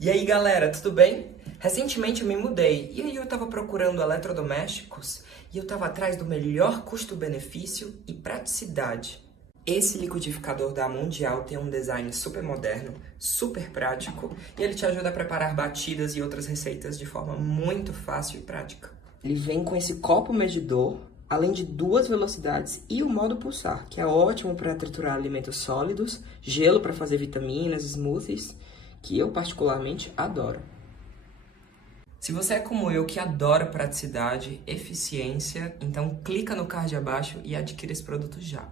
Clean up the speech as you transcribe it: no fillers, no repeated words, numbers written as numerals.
E aí galera, tudo bem? Recentemente eu me mudei e aí eu tava procurando eletrodomésticos e eu tava atrás do melhor custo-benefício e praticidade. Esse liquidificador da Mundial tem um design super moderno, super prático e ele te ajuda a preparar batidas e outras receitas de forma muito fácil e prática. Ele vem com esse copo medidor, além de 2 velocidades e o modo pulsar, que é ótimo para triturar alimentos sólidos, gelo para fazer vitaminas, smoothies, que eu particularmente adoro. Se você é como eu que adora praticidade, eficiência, então clica no card abaixo e adquira esse produto já.